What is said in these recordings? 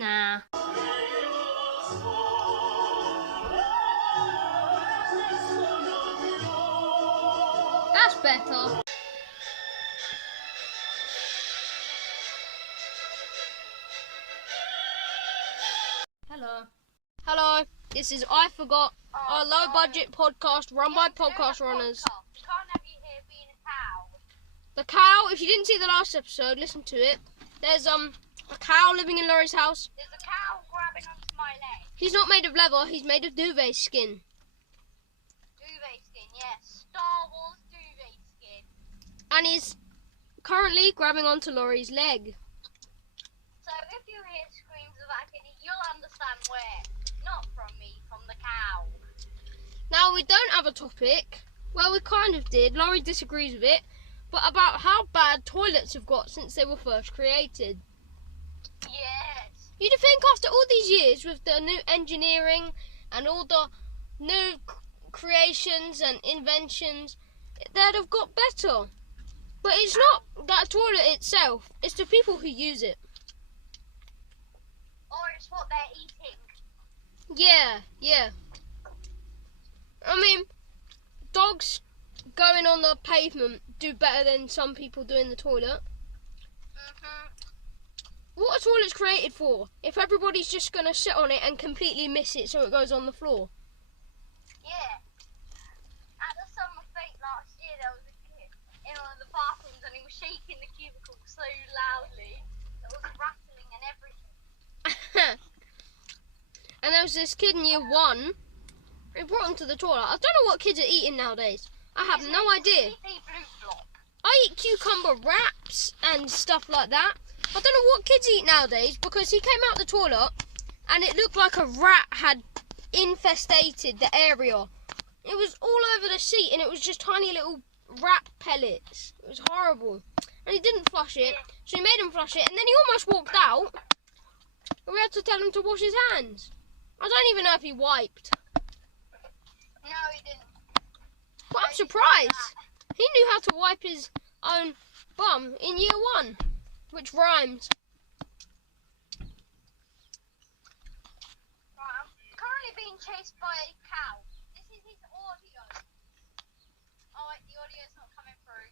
Nah. That's better. Hello, this is I Forgot, a low-budget podcast run by podcast runners. We can't have you here being a cow. The cow, if you didn't see the last episode, listen to it. There's a cow living in Laurie's house. There's a cow grabbing onto my leg. He's not made of leather, he's made of duvet skin. Duvet skin, yes. Star Wars duvet skin. And he's currently grabbing onto Laurie's leg. So if you hear screams of agony, you'll understand where. Not from me, from the cow. Now, we don't have a topic. Well, we kind of did. Laurie disagrees with it. But about how bad toilets have got since they were first created. Yes. You'd think after all these years with the new engineering and all the new creations and inventions, they'd have got better. But it's not that toilet itself. It's the people who use it. Or it's what they're eating. Yeah. I mean, dogs going on the pavement do better than some people do in the toilet. What are toilets created for? If everybody's just going to sit on it and completely miss it so it goes on the floor. Yeah. At the summer fete last year, there was a kid in one of the bathrooms and he was shaking the cubicle so loudly. There was rattling and everything. And there was this kid in year 1 who brought him to the toilet. I don't know what kids are eating nowadays. I have no idea. I eat cucumber wraps and stuff like that. I don't know what kids eat nowadays because he came out the toilet and it looked like a rat had infestated the area. It was all over the seat and it was just tiny little rat pellets. It was horrible. And he didn't flush it, so we made him flush it and then he almost walked out. And we had to tell him to wash his hands. I don't even know if he wiped. No, he didn't. But I'm surprised. He knew how to wipe his own bum in year 1, which rhymes. Right, I'm currently being chased by a cow. This is his audio. Oh wait, the audio's not coming through.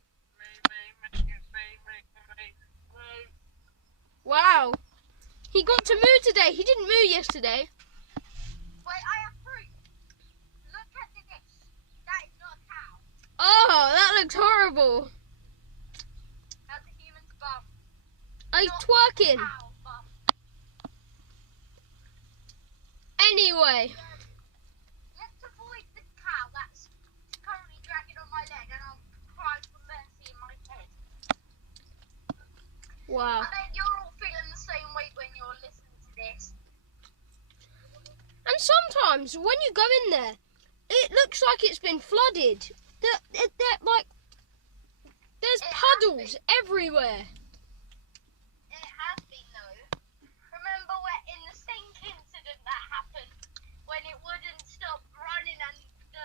Wow. He got to moo today. He didn't moo yesterday. Wait, I have proof. Look at this. That is not a cow. Oh, that looks horrible. That's a human's bum. Are you Not twerking? Cow bum. Anyway. Let's avoid the cow that's currently dragging on my leg and I'm crying for mercy in my head. Wow. I bet you're all feeling the same way when you're listening to this. And sometimes when you go in there, it looks like it's been flooded. There's puddles everywhere. It has been though. Remember in the sink incident that happened when it wouldn't stop running and the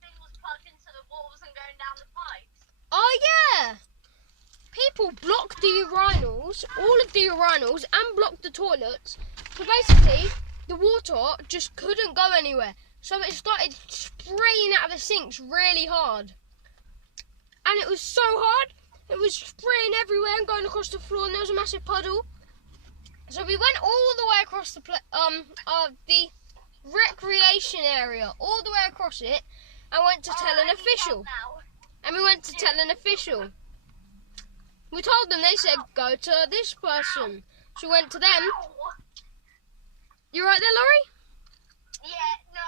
thing was plugged in so the water wasn't going down the pipes? Oh yeah. People blocked the urinals, all of the urinals, and blocked the toilets. So basically, the water just couldn't go anywhere. So it started spraying out of the sinks really hard. And it was so hard, it was spraying everywhere and going across the floor, and there was a massive puddle. So we went all the way across the recreation area, all the way across it, and went to tell an official. We told them, they said, go to this person. So we went to them. You right there, Laurie? Yeah, no.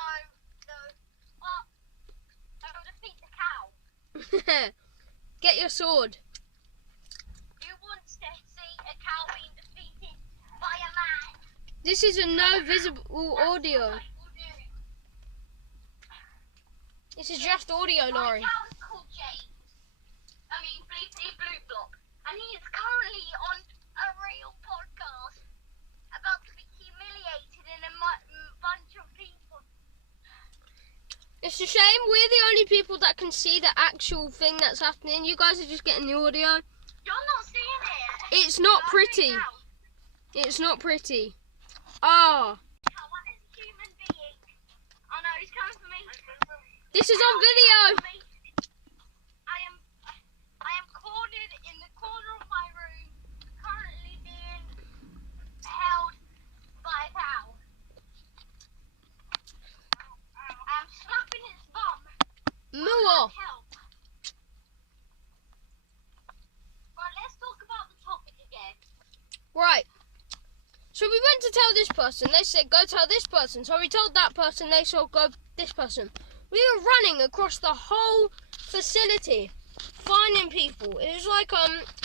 I'll defeat the cow. Get your sword. Who wants to see a cow being defeated by a man? This is a no visible audio. This is just audio, Laurie. My cow is called James. Bleepy Blue Block. And he is currently on a real podcast about to be humiliated in a bunch of people. It's a shame we're the only people that can see the actual thing that's happening. You guys are just getting the audio. You're not seeing it. It's not pretty. It's not pretty. Ah. What is a human being? Oh no, he's coming for me. This is on video. I am cornered in the corner of my room, currently being held by a cow. I'm slapping its bum. Move off. Help. Right, let's talk about the topic again. Right. So we went to tell this person. They said, go tell this person. So we told that person. They said, go this person. We were running across the whole facility, finding people. It was like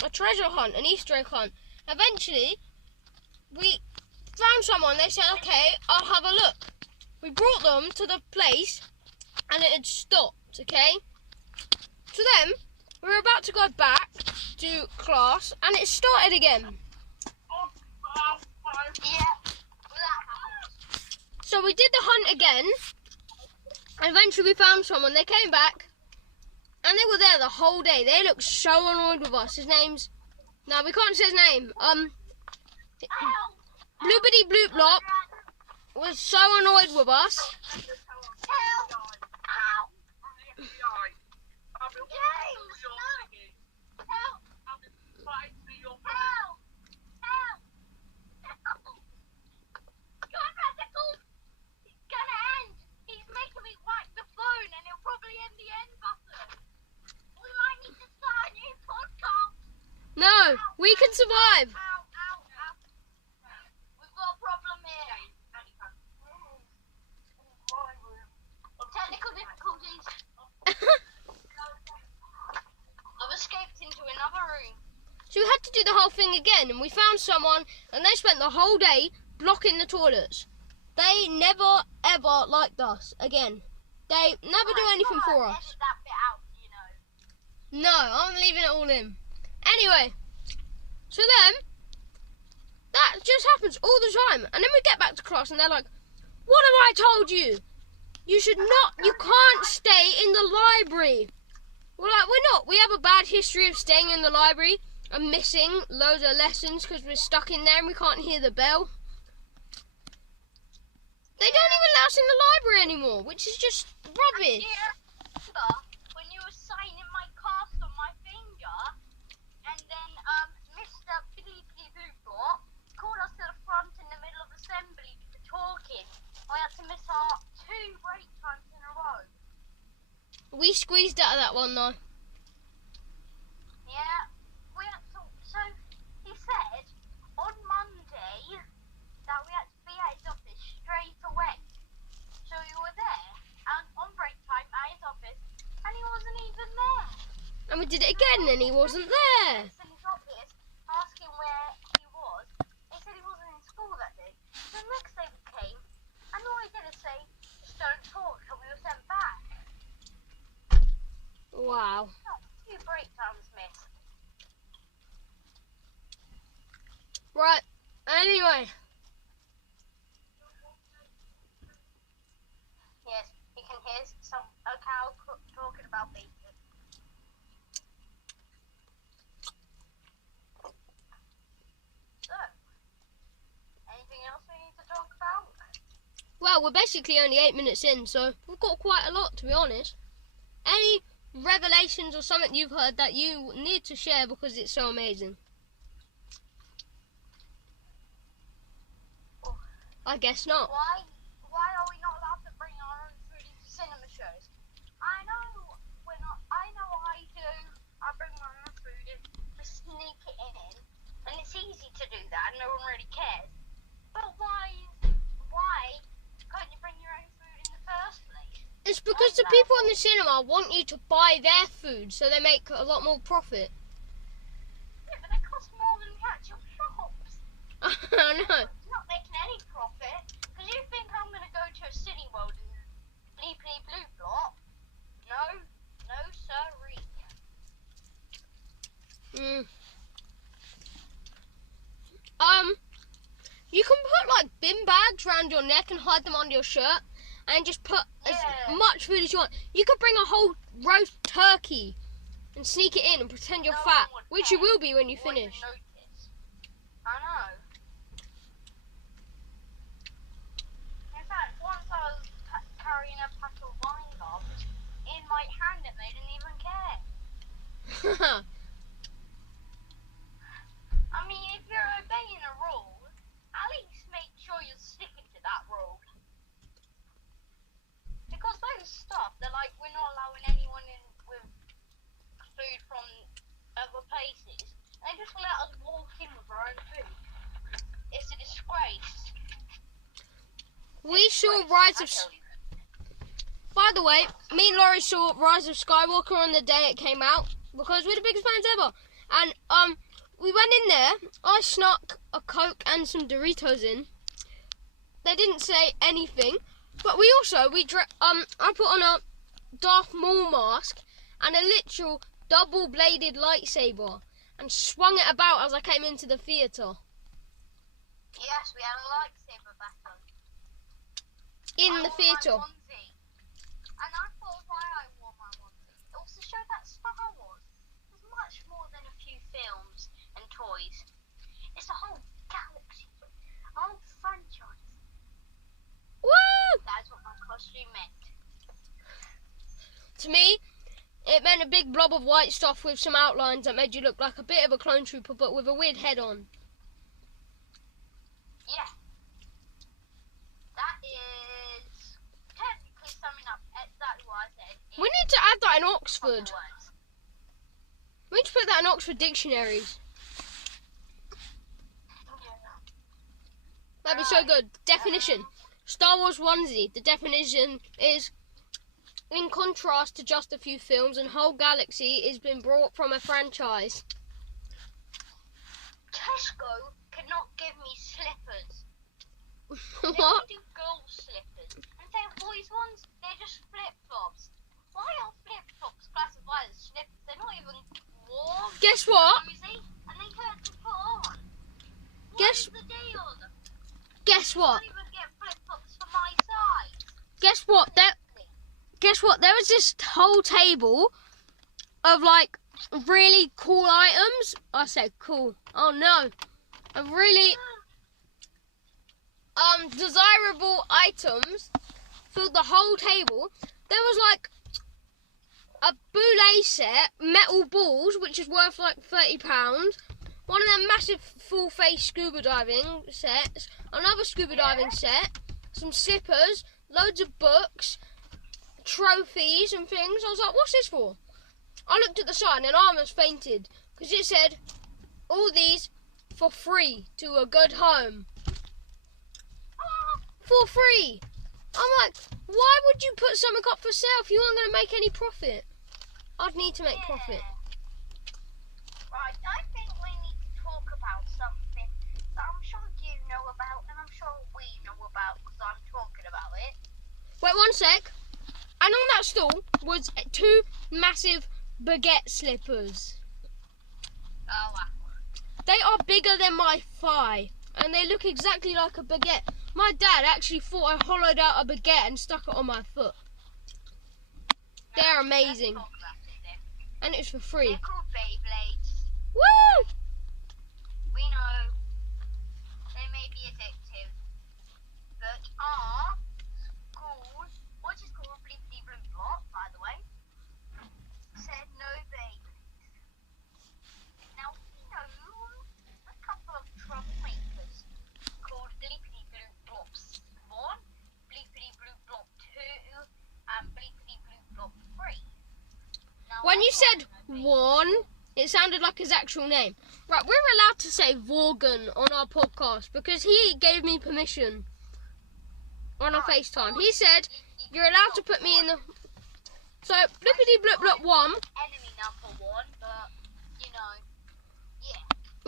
a treasure hunt, an Easter egg hunt. Eventually, we found someone. They said, okay, I'll have a look. We brought them to the place, and it had stopped, okay? So then, we were about to go back to class, and it started again. Yeah. So we did the hunt again, and eventually we found someone. They came back, and they were there the whole day. They looked so annoyed with us. His name's... No, we can't say his name. Bloopity Bloop Blop was so annoyed with us. No, we can survive. We've got a problem here. Technical difficulties. I've escaped into another room. So we had to do the whole thing again, and we found someone, and they spent the whole day blocking the toilets. They never, ever liked us again. They never do anything for us. Edit that bit out, you know. No, I'm leaving it all in. Anyway, so then, that just happens all the time. And then we get back to class and they're like, what have I told you? You can't stay in the library. We're like, we're not. We have a bad history of staying in the library and missing loads of lessons because we're stuck in there and we can't hear the bell. They don't even allow us in the library anymore, which is just rubbish. Yeah, remember when you were signing my cast on my finger, and then Mr. Bleepy Bloop called us to the front in the middle of assembly for talking. I had to miss our 2 break times in a row. We squeezed out of that one though. Yeah, we had to. So he said on Monday that we had to be at his office straight away. So we were there and on break time at his office, and he wasn't even there. And we did it again and he wasn't there. In his office, asking where he was. He said he wasn't in school that day. So the next day we came, and all he did is say, just don't talk, and we were sent back. Wow. Oh, 2 break times missed. Right, anyway. Yes, you can hear a cow talking about bacon. So, anything else we need to talk about? Well, we're basically only 8 minutes in, so we've got quite a lot, to be honest. Any revelations or something you've heard that you need to share because it's so amazing? I guess not. Why are we not allowed to bring our own food into cinema shows? I know I do. I bring my own food in, we sneak it in, and it's easy to do that, and no one really cares. But why can't you bring your own food in the first place? It's because the people in the cinema want you to buy their food, so they make a lot more profit. Yeah, but they cost more than the actual shops. I know. It's not making any profit. Because you think I'm going to go to a City World and Bleepy Bloop Blop? No sirree. You can put like bin bags around your neck and hide them under your shirt and just put as much food as you want. You could bring a whole roast turkey and sneak it in and pretend you're fat, which you will be when you finish. I know. carrying a pack of wine gums in my hand and they didn't even care. I mean, if you're obeying a rule, at least make sure you're sticking to that rule. Because those stuff, they're like, we're not allowing anyone in with food from other places. They just let us walk in with our own food. It's a disgrace. We saw Rise of... By the way, me and Laurie saw Rise of Skywalker on the day it came out because we're the biggest fans ever. And we went in there. I snuck a Coke and some Doritos in. They didn't say anything, but I put on a Darth Maul mask and a literal double-bladed lightsaber and swung it about as I came into the theatre. Yes, we had a lightsaber battle. In the theatre. And I thought why I wore my onesie. It also showed that Star Wars was much more than a few films and toys. It's a whole galaxy, a whole franchise. Woo! That's what my costume meant. To me, it meant a big blob of white stuff with some outlines that made you look like a bit of a clone trooper, but with a weird head on. Yeah. That is technically summing up exactly what I said. We need to add that in Oxford. We need to put that in Oxford dictionaries. That'd be so good. Definition. Star Wars onesie. The definition is, in contrast to just a few films, and whole galaxy has been brought from a franchise. Tesco cannot give me slippers. They What? only do girl slippers. And they're boys ones, they're just flip-flops. Why are flip-flops classified as slippers? They're not even warm, Guess what? cozy, and they hurt to put on. What Guess- is the deal? Guess I what? don't even get flip-flops for my size. Guess what? Guess what? There was this whole table of like really cool items. I said cool. Oh no. Of really desirable items filled the whole table. There was like a boule set, metal balls, which is worth like £30. One of them massive full face scuba diving sets, another scuba diving set, some slippers, loads of books, trophies and things. I was like, what's this for? I looked at the sign and I almost fainted because it said, all these for free to a good home. For free. I'm like, why would you put something up for sale if you weren't going to make any profit? I'd need to make profit. Right, I think we need to talk about something that I'm sure you know about and I'm sure we know about because I'm talking about it. Wait 1 sec. And on that stool was 2 massive baguette slippers. Oh, wow. They are bigger than my thigh and they look exactly like a baguette. My dad actually thought I hollowed out a baguette and stuck it on my foot. They're amazing. Let's talk about it then. And it's for free. They're called Beyblades. Woo! We know they may be addictive, but our school, which is called Bleepity Blue Block, by the way, said no Beyblades. Now, we know a couple of troublemakers called Bleepity Blue Blocks 1, Bleepity Blue Block 2, and Bleepity Blue Block 3. Now, When you everyone said knows one, it sounded like his actual name. Right, we're allowed to say Vorgan on our podcast because he gave me permission on a FaceTime. He said, you're allowed to put me in the... So, Blippity Blip Blip 1. enemy number 1, but, you know, yeah.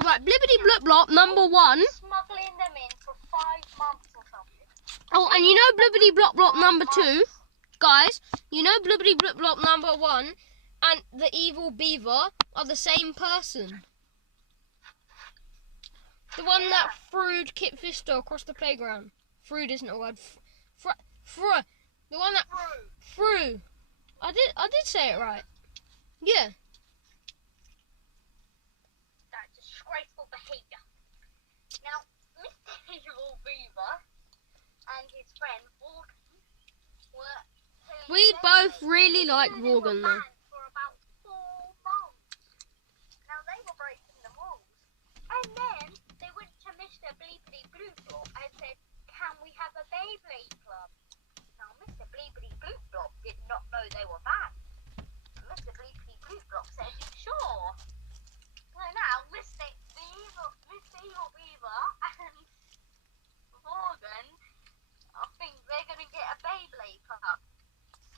Right, Blippity Blip Blop number 1. Smuggling them in for 5 months or something. Oh, and you know Blippity Blop Blop number 2. Guys, you know Blippity Blip Blop number 1 and the evil beaver are the same person. The one that threwed Kit Fisto across the playground. Threwed isn't a word. The one that threw. I did say it right. Yeah. That's disgraceful behaviour. Now, Mr. Evil Beaver and his friend Morgan We both really like Morgan though. For about 4 months. Now they were breaking the rules. And then they went to Mr. Bleepity Blue Flop and said, can we have a Beyblade club? Now Mr. Bleepity Blue Flop did not know they were banned. Mr. Bleepity Blue Flop said, sure. So now Mr. Evil Beaver and Morgan, I think they're going to get a Beyblade club.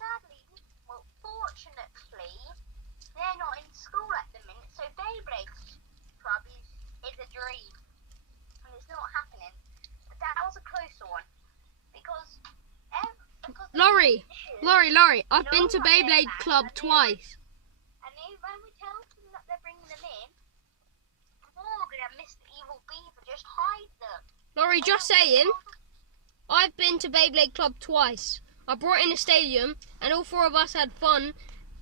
Sadly, well, fortunately, they're not in school at the minute, so Beyblade club is a dream, and it's not happening. But that was a closer one, because Laurie, I've been to Beyblade Club twice. And when we tell them that they're bringing them in, Morgan and Mr. Evil Beaver just hide them. Laurie, just saying, I've been to Beyblade Club twice. I brought in a stadium, and all 4 of us had fun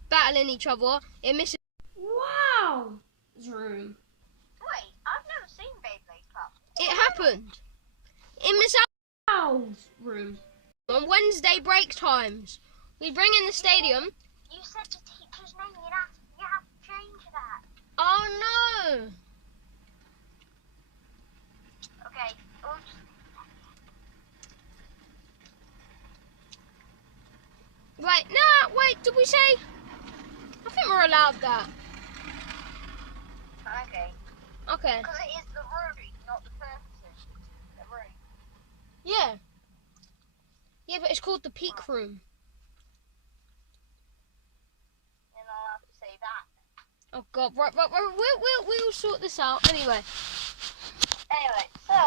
battling each other in Mrs. Wow's room. Wait, I've never seen Beyblade Club. It happened in Miss Wow's room on Wednesday break times. We bring in the stadium. You said the teacher's name. You have to change that. Oh no! Okay. Right, nah, wait, did we say? I think we're allowed that. Okay. Okay. Because it is the room, not the person. The room. Yeah. Yeah, but it's called the Peak Room. You're not allowed to say that. Oh God, right, we'll sort this out anyway. Anyway, so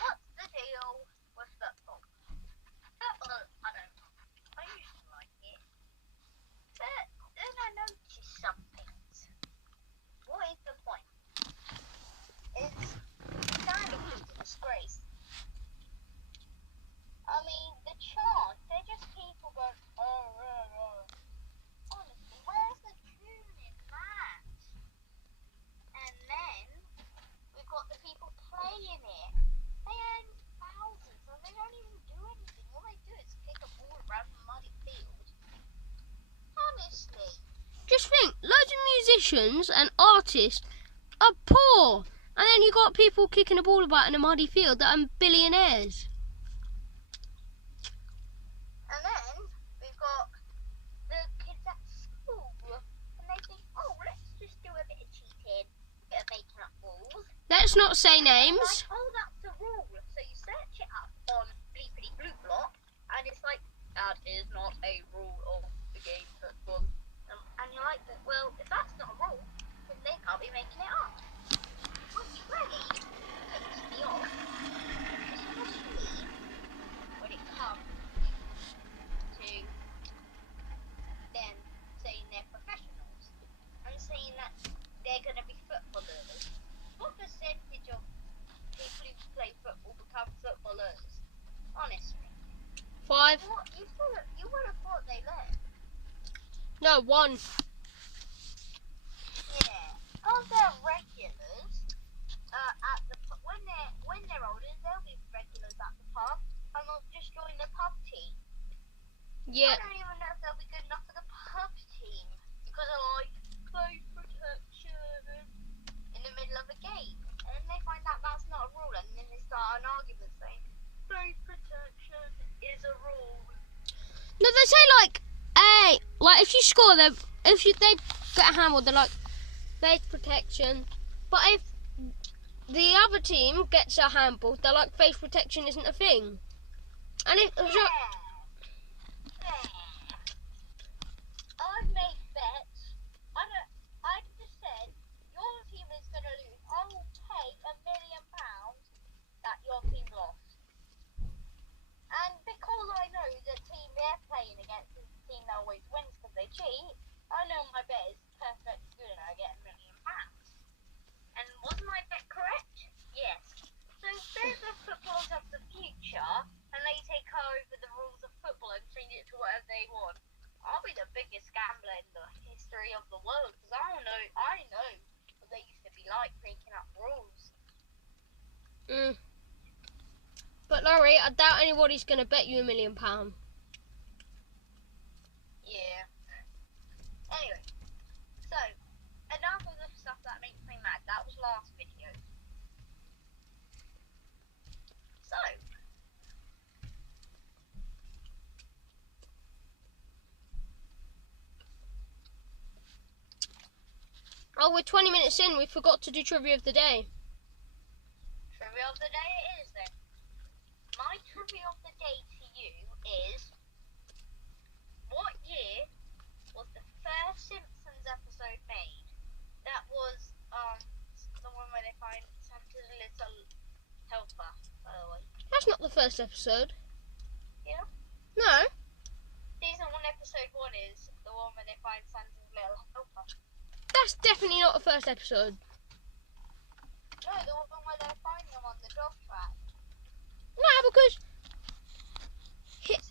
what's the deal with football? Football, I don't know. I used to like it, but then I noticed something. What is the point? It's kind of a disgrace. I mean, the chant, they're just people going, oh. Honestly, where's the tune in that? And then we've got the people playing it. They earn thousands and they don't even do anything. All they do is kick a ball around the muddy field. Honestly. Just think, loads of musicians and artists are poor, and then you got people kicking a ball about in a muddy field that are billionaires. And then we've got the kids at school, and they think, oh, let's just do a bit of cheating, a bit of making up rules. Let's not say And names. like, oh, that's the rule. So you search it up on Bleepity Blue Block, and it's like, that is not a rule of the game football. And you're like, well, if that's not a rule, then they can't be making it up. Which really takes me off, especially when it comes to them saying they're professionals and saying that they're going to be footballers. What percentage of people who play football become footballers? Honestly. 5. You would have thought they left. No, 1. Yeah. Because they're regulars at the when they're older, they'll be regulars at the pub and they'll just join the pub team. Yeah. I don't even know if they'll be good enough for the pub team because they're like play protection in the middle of a game, and then they find out that's not a rule, and then they start an argument saying play protection is a rule. No, they say like, hey, like if you score, they get hammered, they're like, face protection. But if the other team gets a handball, they're like, face protection isn't a thing. And if Yeah. I've made bets. I just said your team is going to lose. I will pay £1 million that your team lost. And because I know the team they're playing against is the team that always wins because they cheat, I know my bet is perfect good and I get £1 million. And was my bet correct? Yes. So instead of footballers of the future, and they take over the rules of football and change it to whatever they want, I'll be the biggest gambler in the history of the world because I know what they used to be like making up rules. But Laurie, I doubt anybody's going to bet you £1 million. Anyway, so enough of the stuff that makes me mad. That was last video. So. Oh, we're 20 minutes in. We forgot to do trivia of the day. Trivia of the day it is then. My trivia of the day to you is, what year was the first Simpsons episode made? That was the one where they find Santa's little helper, by the way. That's not the first episode. Yeah. No. Season 1 episode 1 is the one where they find Santa's little helper. That's definitely not the first episode. No, the one where they find him on the dog track. No, because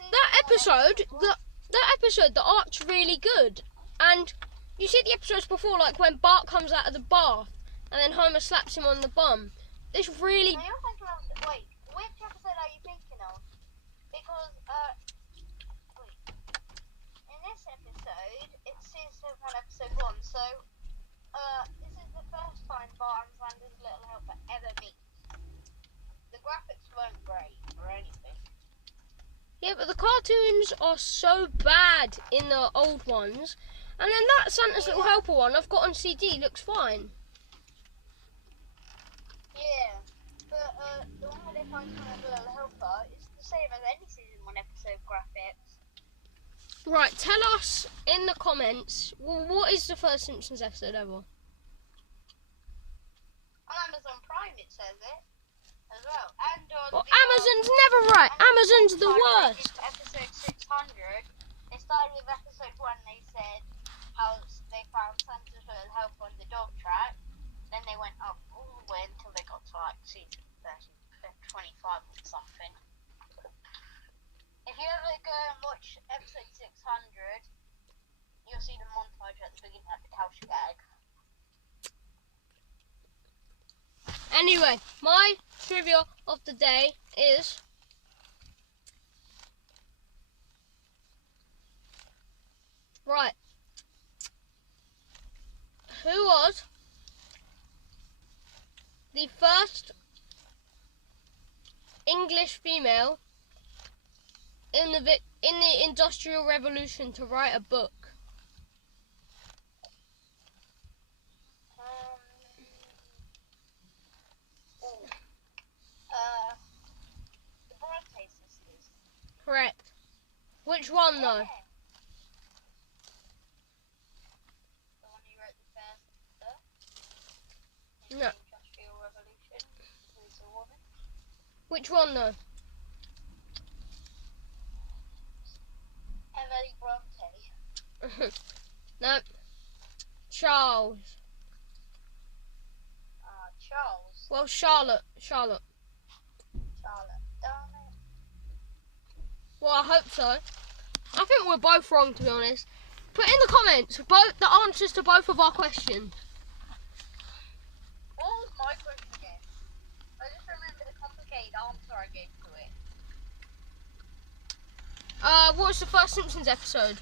that episode, the art's really good. And you see the episodes before, like when Bart comes out of the bath and then Homer slaps him on the bum. It's really... Wait, which episode are you thinking of? Because, wait. In this episode, it's season 1, episode 1, so, this is the first time Bart and Santa's little helper ever meet. The graphics weren't great or anything. Yeah, but the cartoons are so bad in the old ones. And then that Santa's Little Helper one I've got on CD looks fine. Yeah, but the one where they find Santa's little helper is the same as any season 1 episode graphics. Right, tell us in the comments, what is the first Simpsons episode ever? On Amazon Prime it says it as well. And on Well, Amazon's never right. Amazon's the worst. Episode 600, they started with episode 1, they said how they found Santa's little helper on the dog track. Then they went up all the way until they got to like season 25 or something. If you ever go and watch episode 600, you'll see the montage at the beginning at the couch gag. Anyway, my trivia of the day is... Right. Who was the first English female in the Industrial Revolution to write a book? The Bronte sisters. Correct. Which one though? Yeah. The one who wrote the first book in No. the Industrial Revolution, who's a woman. Which one though? Emily Bronte. No. Charles. Charles. Well, Charlotte. Charlotte. Darn it. Well, I hope so. I think we're both wrong, to be honest. Put in the comments the answers to both of our questions. What was my question again? I just remember the complicated answer I gave to it. What was the first Simpsons episode?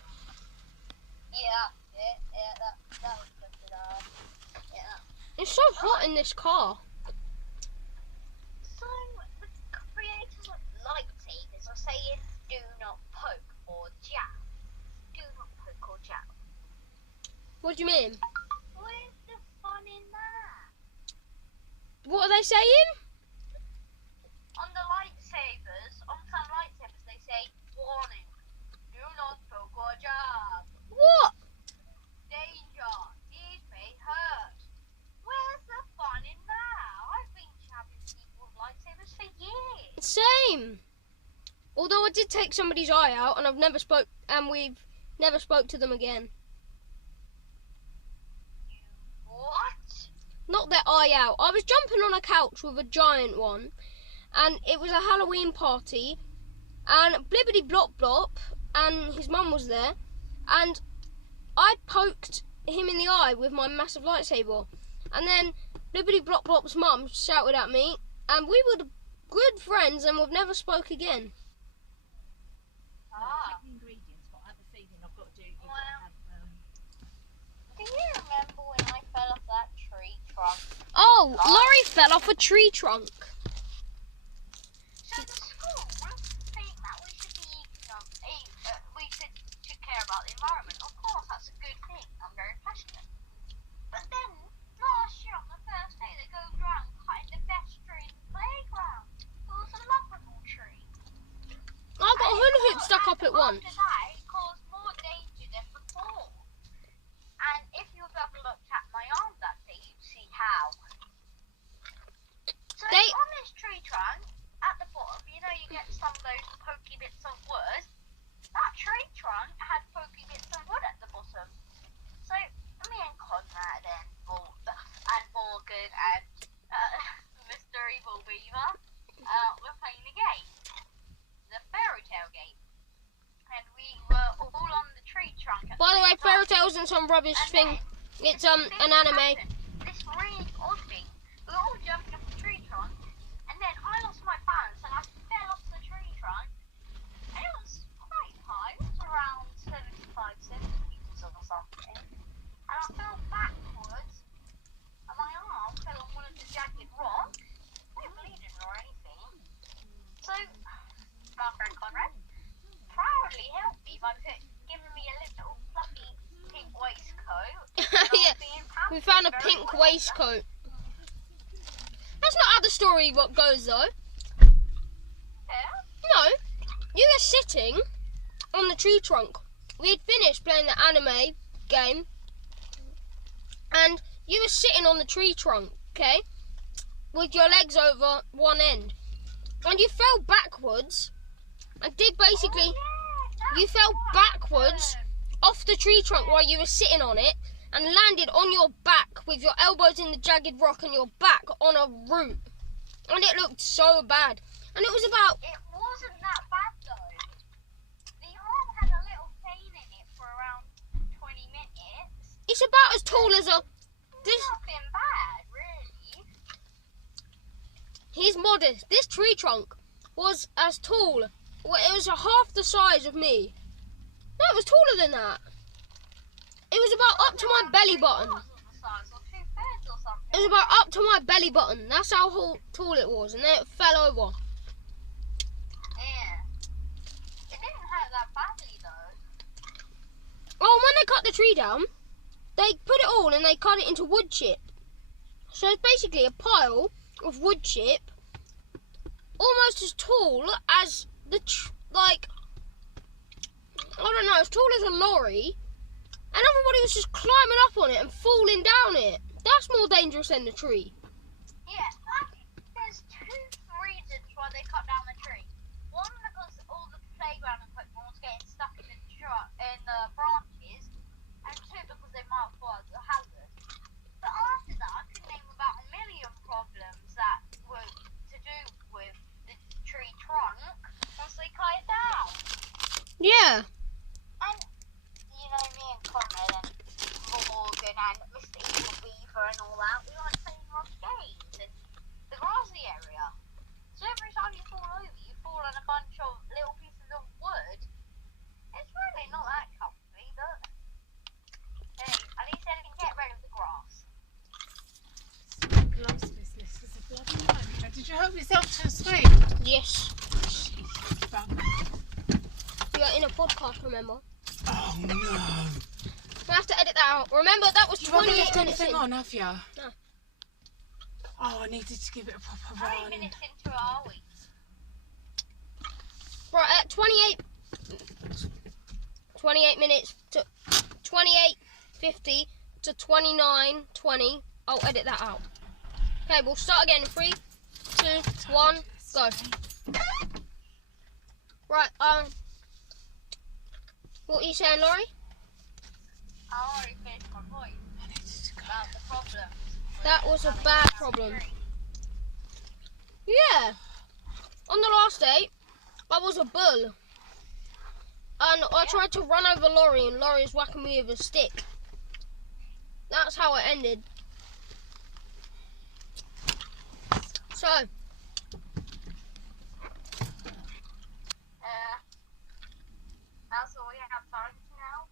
Yeah, that was good. Yeah. It's so hot in this car. So, the creators of lightsabers are saying do not poke or jab. Do not poke or jab. What do you mean? Where's the fun in that? What are they saying? On the lightsabers, on some lightsabers, they say, warning, do not poke or jab. What? Danger, these may hurt. Where's the fun in that? I've been jabbing people with lightsabers for years. Same. Although I did take somebody's eye out, and we've never spoke to them again. What? Not their eye out. I was jumping on a couch with a giant one, and it was a Halloween party, and Blibbity Blop Blop and his mum was there, and I poked him in the eye with my massive lightsaber, and then Blibbity Blop Blop's mum shouted at me, and we were good friends, and we've never spoke again. Ah. The ingredients, but I have a feeling I've got to do. You've Wow. got to have you remember when I fell off that tree trunk? Oh, Laurie fell off a tree trunk. So the school think that we should be, we should care about the environment. Of course, that's a good thing. I'm very passionate. But then last year on the first day, they go around cutting the best tree in the playground. It was a lovable tree. I got a hula hoop stuck up it once. After that, it caused more danger than before. And if you've ever looked at my arm that day, you'd see how. So on this tree trunk, at the bottom, you know you get some of those pokey bits of wood. That tree trunk had pokey bits of wood at the bottom. So me and Conrad and Morgan and Mr. Evil Beaver were playing the game. The fairy tale game. And we were all on the tree trunk. By the way, fairy tales and some rubbish thing. It's an anime. This really odd thing. We were all jumping off the tree trunk, and then I lost my balance and I fell off the tree trunk. And it was quite high. It was around 75 centimeters or something. And I fell backwards, and my arm fell on one of the jagged rocks. No bleeding or anything. So my friend Conrad proudly helped me by giving me a little fluffy pink waistcoat. Yeah, we found a pink waistcoat. That's not how the story goes though. Yeah? No, you were sitting on the tree trunk. We had finished playing the anime game, and you were sitting on the tree trunk, okay, with your legs over one end, and you fell backwards. And did basically, you fell backwards off the tree trunk while you were sitting on it and landed on your back with your elbows in the jagged rock and your back on a root. And it looked so bad. And it was about... It wasn't that bad though. The arm had a little pain in it for around 20 minutes. It's about as tall as a... Nothing bad, really. He's modest. This tree trunk was as tall... Well, it was half the size of me. No, it was taller than that. It was about up to my belly button. It was about up to my belly button. That's how tall it was. And then it fell over. Yeah. It didn't hurt that badly though. Oh, when they cut the tree down, they put it all and they cut it into wood chip. So it's basically a pile of wood chip, almost as tall as I don't know, as tall as a lorry, and everybody was just climbing up on it and falling down it. That's more dangerous than the tree. Yeah, there's two reasons why they cut down the tree. One, because all the playground equipment was getting stuck in the branches, and two, because they might have thought it was a hazard. But after that, I could name about a million problems that were to do with the tree trunk once they cut it down. Yeah. And, you know, me and Conrad and Morgan and Mr. Evil Beaver and all that, we like playing rough games in the grassy area. So every time you fall over, you fall on a bunch of little pieces of wood. It's really not that comfy, but hey, at least I didn't get rid of the grass. Gloves business is a bloody nightmare. Did you help yourself to a sweet? Yes. Bugger. We are in a podcast, remember? Oh no. We have to edit that out. Remember, that was You haven't 28 left minutes anything in. on, have you? No. Oh, I needed to give it a proper How many run. minutes into it are we? Right, at 28 minutes to 28:50 to 29:20. I'll edit that out. Okay, we'll start again. 3, 2, 1, go. Right, what are you saying, Laurie? I already finished my point I needed to go. about the problem. That was a bad problem. Yeah. On the last day, I was a bull. And I tried to run over Laurie, and Laurie was whacking me with a stick. That's how it ended. So, That's all we have time to now.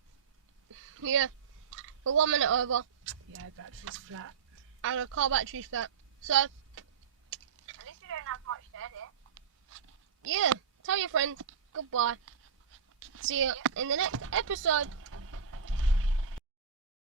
yeah. We're 1 minute over. Yeah, battery's flat. And the car battery's flat. So, At least we don't have much to edit. yeah. Tell your friends. Goodbye. See you in the next episode.